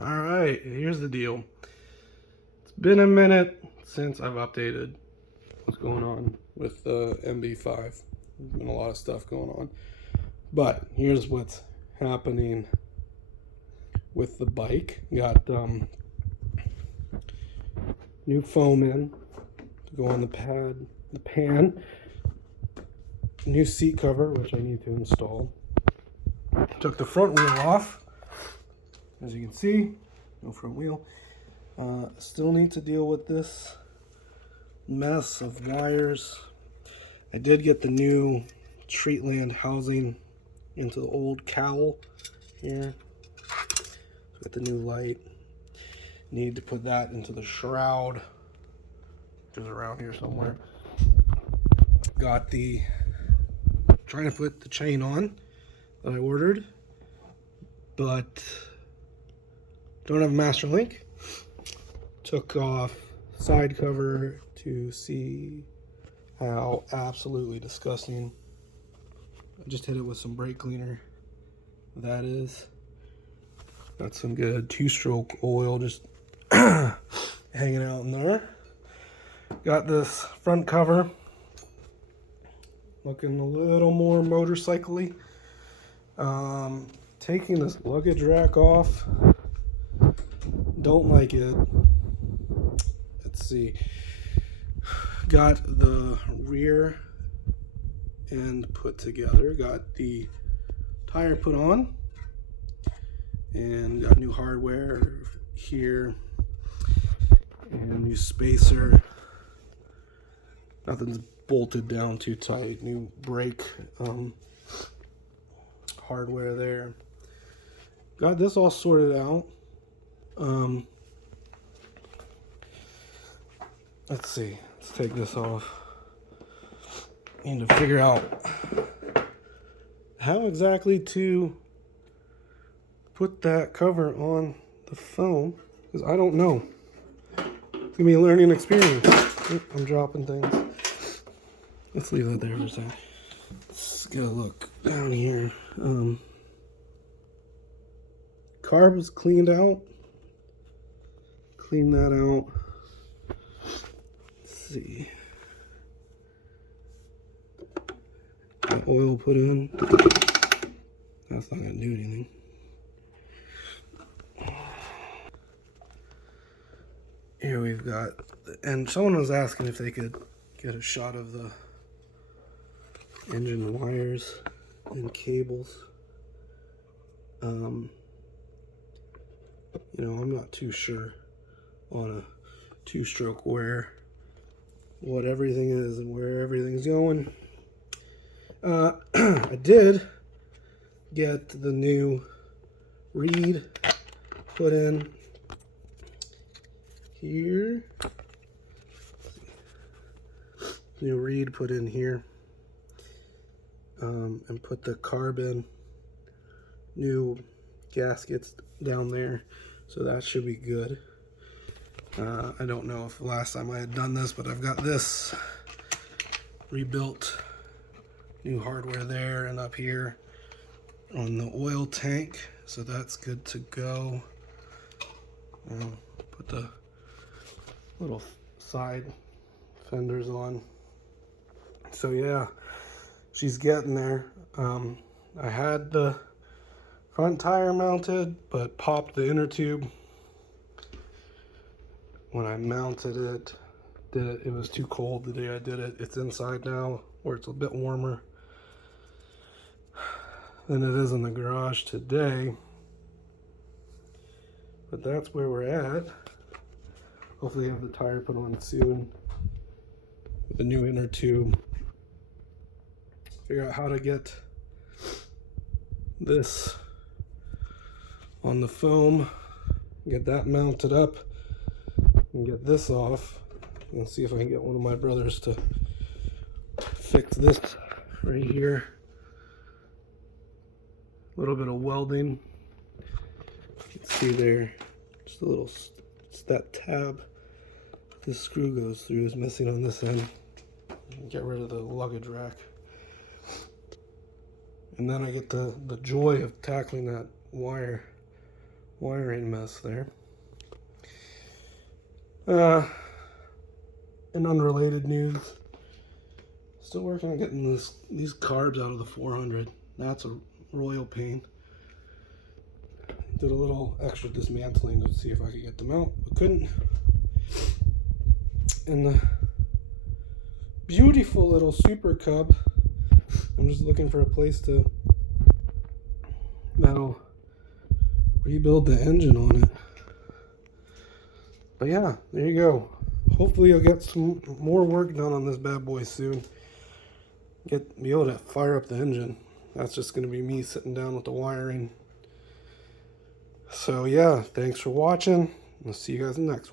All right, here's the deal. It's been a minute since I've updated what's going on with the MB5. There's been a lot of stuff going on. But here's what's happening with the bike. Got new foam in to go on the pan. New seat cover, which I need to install. Took the front wheel off. As you can see, no front wheel. Still need to deal with this mess of wires. I did get the new Treatland housing into the old cowl here. Got the new light. Need to put that into the shroud, which is around here somewhere. Got the, trying to put the chain on that I ordered, but don't have a master link. Took off side cover to see how absolutely disgusting. I just hit it with some brake cleaner. That is. Got some good 2-stroke oil just hanging out in there. Got this front cover looking a little more motorcycle-y. Taking this luggage rack off. Don't like it. Let's see. Got the rear end put together. Got the tire put on. And got new hardware here. And new spacer. Nothing's bolted down too tight. New brake hardware there. Got this all sorted out. Let's see. Let's take this off. Need to figure out how exactly to put that cover on the foam, because I don't know. It's gonna be a learning experience. Oop, I'm dropping things. Let's leave that there for a second. Let's get a look down here. Carb was cleaned out. Clean that out. Let's see. Got oil put in. That's not gonna do anything. Here we've got, and someone was asking if they could get a shot of the engine wires and cables. You know, I'm not too sure on a 2-stroke what everything is and where everything's going. I did get the new reed put in here. New reed put in here. And put the carbon new gaskets down there, so that should be good. I don't know if last time I had done this, but I've got this rebuilt, new hardware there and up here on the oil tank, so that's good to go. Put the little side fenders on. So yeah, she's getting there. I had the front tire mounted, but popped the inner tube. When I mounted it, it was too cold the day I did it. It's inside now, where it's a bit warmer than it is in the garage today. But that's where we're at. Hopefully have the tire put on soon with the new inner tube. Figure out how to get this on the foam, get that mounted up, and get this off, and see if I can get one of my brothers to fix this right here. A little bit of welding. You can see there, just a little, it's that tab this screw goes through is missing on this end. Get rid of the luggage rack. And then I get the joy of tackling that wire wiring mess there. In unrelated news, still working on getting these carbs out of the 400. That's a royal pain. Did a little extra dismantling to see if I could get them out, but couldn't. And the beautiful little Super Cub, I'm just looking for a place that'll rebuild the engine on it. But yeah, there you go. Hopefully I'll get some more work done on this bad boy soon. Be able to fire up the engine. That's just going to be me sitting down with the wiring. So yeah, thanks for watching. I'll see you guys in the next one.